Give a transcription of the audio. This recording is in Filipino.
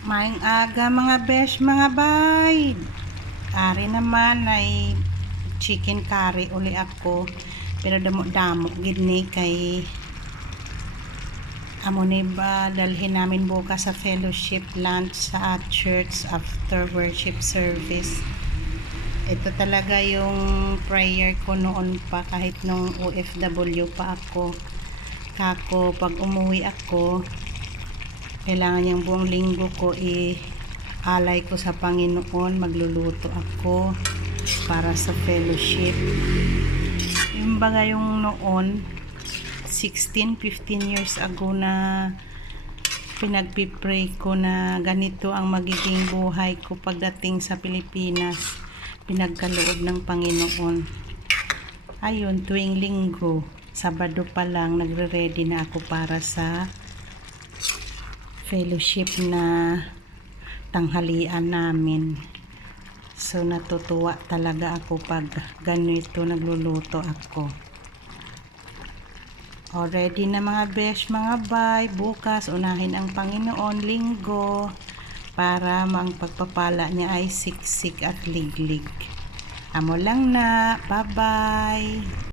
Maayong aga mga besh, mga bay. Ari naman ay chicken curry uli ako. Pero damo gid ni kay amo ni ba dalhin namin bukas sa fellowship lunch sa church after worship service. Ito talaga yung prayer ko noon pa kahit nung OFW pa ako. Kako pag umuwi ako, kailangan yung buong linggo ko alay ko sa Panginoon, magluluto ako para sa fellowship. Yung baga yung noon 16-15 years ago na pinagpipray ko na ganito ang magiging buhay ko pagdating sa Pilipinas, pinagkaloob ng Panginoon. Ayun, tuwing linggo, Sabado pa lang nagre-ready na ako para sa fellowship na tanghalian namin. So natutuwa talaga ako pag ganito nagluluto ako. Already na mga besh, mga bay, bukas unahin ang Panginoon linggo para ang pagpapala niya ay siksik at liglig. Amo lang na, bye bye.